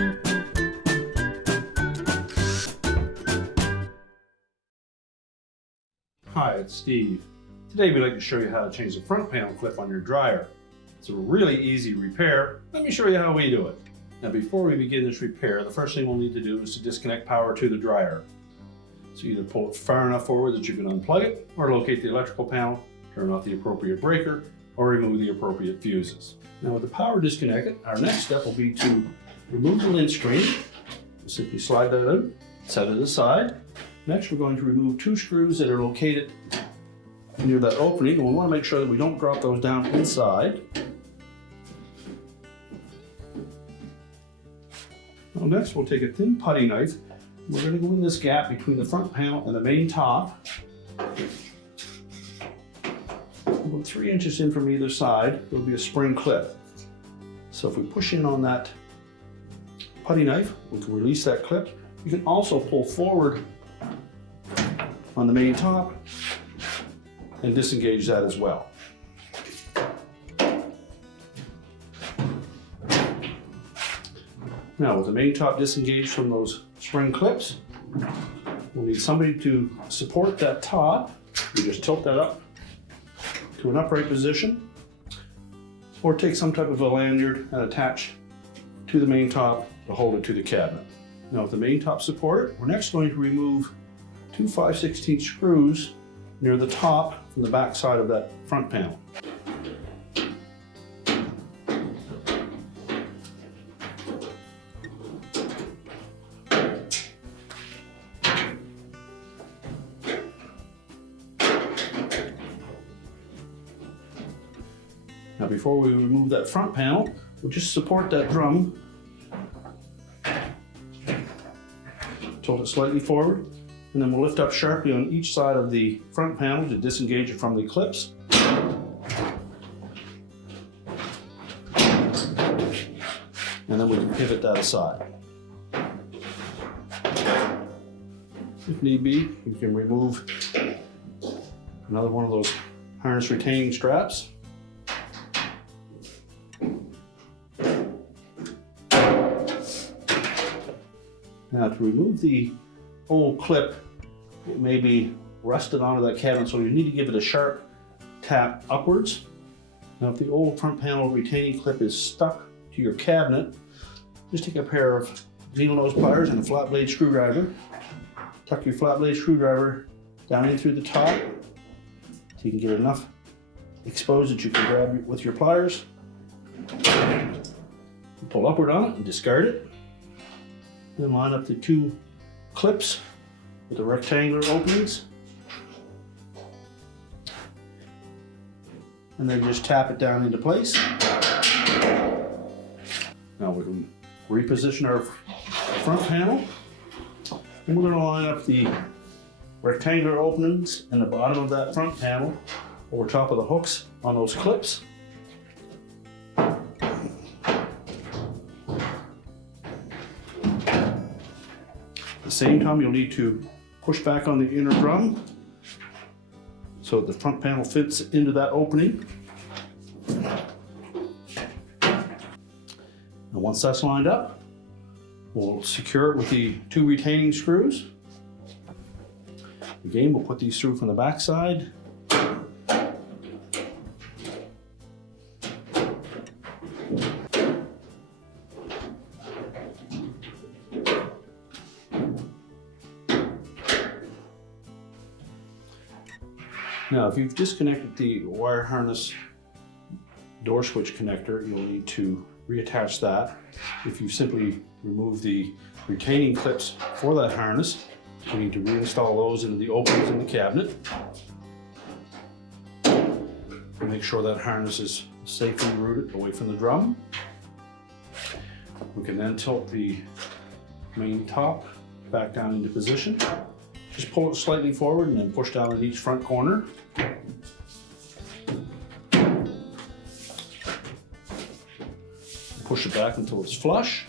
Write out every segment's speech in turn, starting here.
Hi, it's Steve. Today we'd like to show you how to change the front panel clip on your dryer. It's a really easy repair. Let me show you how we do it. Now before we begin this repair, the first thing we'll need to do is to disconnect power to the dryer. So either pull it far enough forward that you can unplug it, or locate the electrical panel, turn off the appropriate breaker, or remove the appropriate fuses. Now with the power disconnected, our next step will be to remove the lint screen. Simply slide that out, set it aside. Next, we're going to remove two screws that are located near that opening, and we want to make sure that we don't drop those down inside. Now next, we'll take a thin putty knife. We're going to go in this gap between the front panel and the main top. About 3 inches in from either side, there'll be a spring clip. So if we push in on that putty knife, we can release that clip. You can also pull forward on the main top and disengage that as well. Now with the main top disengaged from those spring clips, we'll need somebody to support that top. You just tilt that up to an upright position, or take some type of a lanyard and attach to the main top to hold it to the cabinet. Now with the main top supported, we're next going to remove two 5/16 screws near the top from the back side of that front panel. Now before we remove that front panel, we'll just support that drum. Tilt it slightly forward, and then we'll lift up sharply on each side of the front panel to disengage it from the clips. And then we can pivot that aside. If need be, you can remove another one of those harness retaining straps. Now to remove the old clip, it may be rusted onto that cabinet, so you need to give it a sharp tap upwards. Now if the old front panel retaining clip is stuck to your cabinet, just take a pair of needle nose pliers and a flat blade screwdriver. Tuck your flat blade screwdriver down in through the top so you can get enough exposed that you can grab it with your pliers. Pull upward on it and discard it. Then line up the two clips with the rectangular openings. And then just tap it down into place. Now we can reposition our front panel. And we're going to line up the rectangular openings in the bottom of that front panel over top of the hooks on those clips. At the same time, you'll need to push back on the inner drum so the front panel fits into that opening. And once that's lined up, we'll secure it with the two retaining screws. Again, we'll put these through from the back side. Now, if you've disconnected the wire harness door switch connector, you'll need to reattach that. If you simply remove the retaining clips for that harness, you need to reinstall those into the openings in the cabinet. Make sure that harness is safely routed away from the drum. We can then tilt the main top back down into position. Just pull it slightly forward and then push down at each front corner. Push it back until it's flush,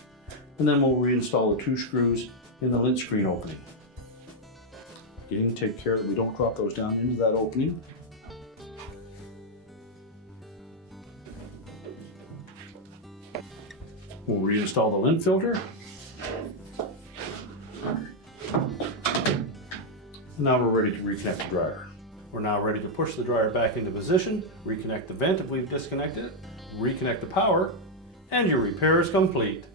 and then we'll reinstall the two screws in the lint screen opening. Again, take care that we don't drop those down into that opening. We'll reinstall the lint filter. Now we're ready to reconnect the dryer. We're now ready to push the dryer back into position, reconnect the vent if we've disconnected it, reconnect the power, and your repair is complete.